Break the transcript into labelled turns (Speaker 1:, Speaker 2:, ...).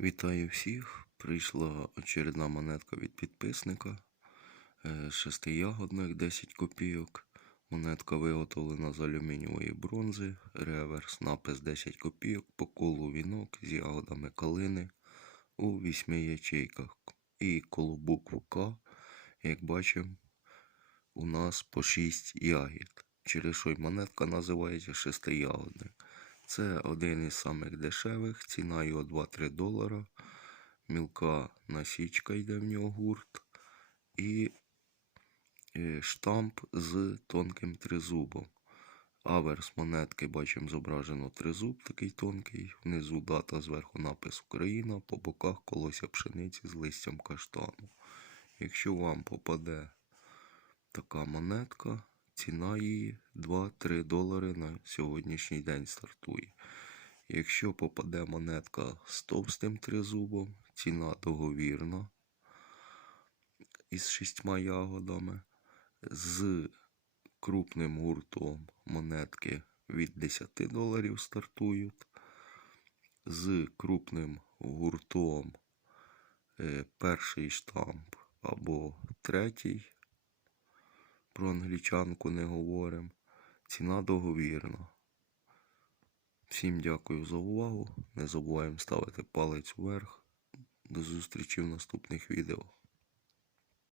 Speaker 1: Вітаю всіх! Прийшла очередна монетка від підписника. Е, Шестиягодних 10 копійок. Монетка виготовлена з алюмінієвої бронзи. Реверс напис 10 копійок. По колу вінок з ягодами калини у 8 ячейках. І коло букву К, як бачимо, у нас по 6 ягід. Через що й монетка називається шестиягодник. Це один із самих дешевих, ціна його 2-3 долара. Мілка насічка йде в нього гурт. І е, штамп з тонким тризубом. Аверс монетки бачимо зображено тризуб такий тонкий. Внизу дата зверху напис Україна, по боках колося пшениці з листям каштану. Якщо вам попаде така монетка, ціна її 2-3 долари на сьогоднішній день стартує. Якщо попаде монетка з товстим тризубом, ціна договірна із шістьма ягодами. З крупним гуртом монетки від 10 доларів стартують. З крупним гуртом е, перший штамп або третій. Про англічанку не говоримо. Ціна договірна. Всім дякую за увагу. Не забуваємо ставити палець вверх. До зустрічі в наступних відео.